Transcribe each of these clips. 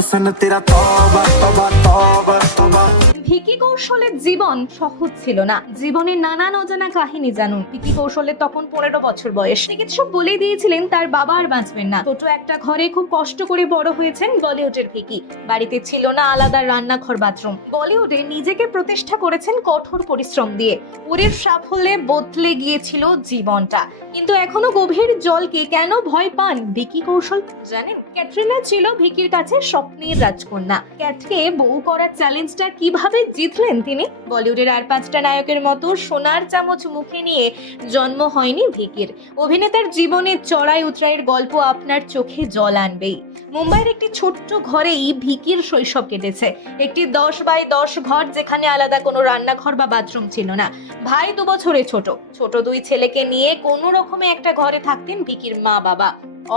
Sen tira toba, toba, toba. কৌশলের জীবন সহজ ছিল না। জীবনের নানান অজানা কাহিনী জানুন। ভিকি কৌশলের তখন পনেরো বছর বয়স। চিকিৎসক বলে দিয়েছিলেন, তার বাবা আর বাঁচবেন না। ছোট একটা ঘরে খুব কষ্ট করে বড় হয়েছেন বলিউডের ভিকি। বাড়িতে ছিল না আলাদা রান্নাঘর বাথরুম। বলিউডে নিজেকে প্রতিষ্ঠা করেছেন কঠোর পরিশ্রম দিয়ে। ওরের সাফল্যে বদলে গিয়েছিল জীবনটা। কিন্তু এখনও গভীর জলকে কেন ভয় পান ভিকি কৌশল? জানেন, ক্যাটরিনা ছিল ভিকির কাছে স্বপ্নের রাজকন্যা। ক্যাটকে বউ করার চ্যালেঞ্জটা কীভাবে জিতলেন তিনি? বলিউডের আর পাঁচটা নায়কের মতো সোনার চামচ মুখে নিয়ে জন্ম হয়নি ভিকির। অভিনেতার জীবনের চড়াই উতরাইয়ের গল্প আপনার চোখে জল আনবেই। মুম্বাইয়ের একটি ছোট্ট ঘরেই ভিকির শৈশব কেটেছে। একটি দশ বাই দশ ঘর যেখানে আলাদা কোনো রান্নাঘর বা বাথরুম ছিল না। ভাই দু বছরে ছোট। ছোট দুই ছেলেকে নিয়ে কোনো রকমে একটা ঘরে থাকতেন ভিকির মা বাবা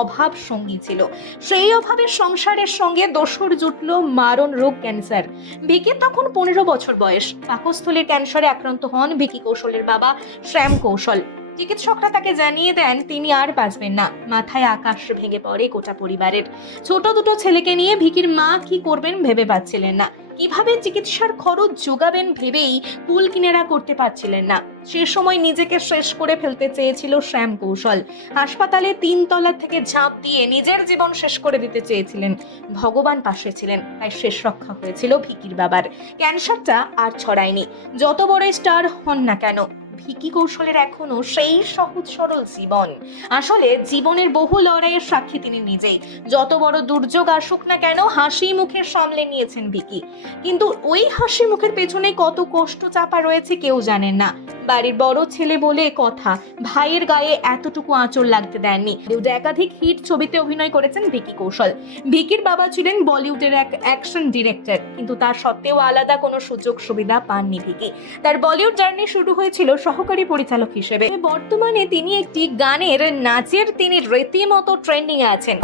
অভাব সঙ্গী ছিল। সেই অভাবে সংসারের সঙ্গে দোসর জুটল মারণ রোগ ক্যান্সার। ভিকির তখন পনেরো বছর বয়স। পাকস্থলীর ক্যান্সারে আক্রান্ত হন ভিকি কৌশলের বাবা শ্যাম কৌশল। চিকিৎসকরা তাকে জানিয়ে দেন, তিনি আর বাঁচবেন না। মাথায় আকাশ ভেঙে পড়ে গোটা পরিবারের। ছোট দুটো ছেলেকে নিয়ে ভিকির মা কি করবেন ভেবে পাচ্ছিলেন না। কীভাবে চিকিৎসার খরচ যোগাবেন ভেবেই কুল কিনেরা করতে পারছিলেন না। সে সময় নিজেকে শেষ করে ফেলতে চেয়েছিল শ্যাম কৌশল। হাসপাতালে তিন তলা থেকে ঝাঁপ দিয়ে নিজের জীবন শেষ করে দিতে চেয়েছিলেন। ভগবান পাশে ছিলেন, তাই শেষ রক্ষা হয়েছিল ভিকির বাবার। ক্যান্সারটা আর ছড়ায়নি। যত বড় স্টার হন না কেন ভিকি কৌশলের এখনও সেই সহজ সরল জীবন। আসলে জীবনের বহু লড়াইয়ের সাক্ষী তিনি নিজেই। যত বড় দুর্যোগ আসুক না কেন, হাসি মুখে সামলে নিয়েছেন ভিকি। কিন্তু ওই হাসি মুখের পেছনে কত কষ্ট চাপা রয়েছে কেউ জানেন না। বাড়ির বড় ছেলে বলে কথা। ভাইয়ের গায়ে এতটুকু আঁচড় লাগতে দেননি। বলিউডে একাধিক হিট ছবিতে অভিনয় করেছেন ভিকি কৌশল। ভিকির বাবা ছিলেন বলিউডের এক অ্যাকশন ডিরেক্টর, কিন্তু তার সত্ত্বেও আলাদা কোনো সুযোগ সুবিধা পাননি ভিকি। তার বলিউড জার্নি শুরু হয়েছিল সহকারী পরিচালক হিসেবে। বর্তমানে তিনি একটি গানের নাচের তিনি রীতিমতো ট্রেন্ডিং আছেন।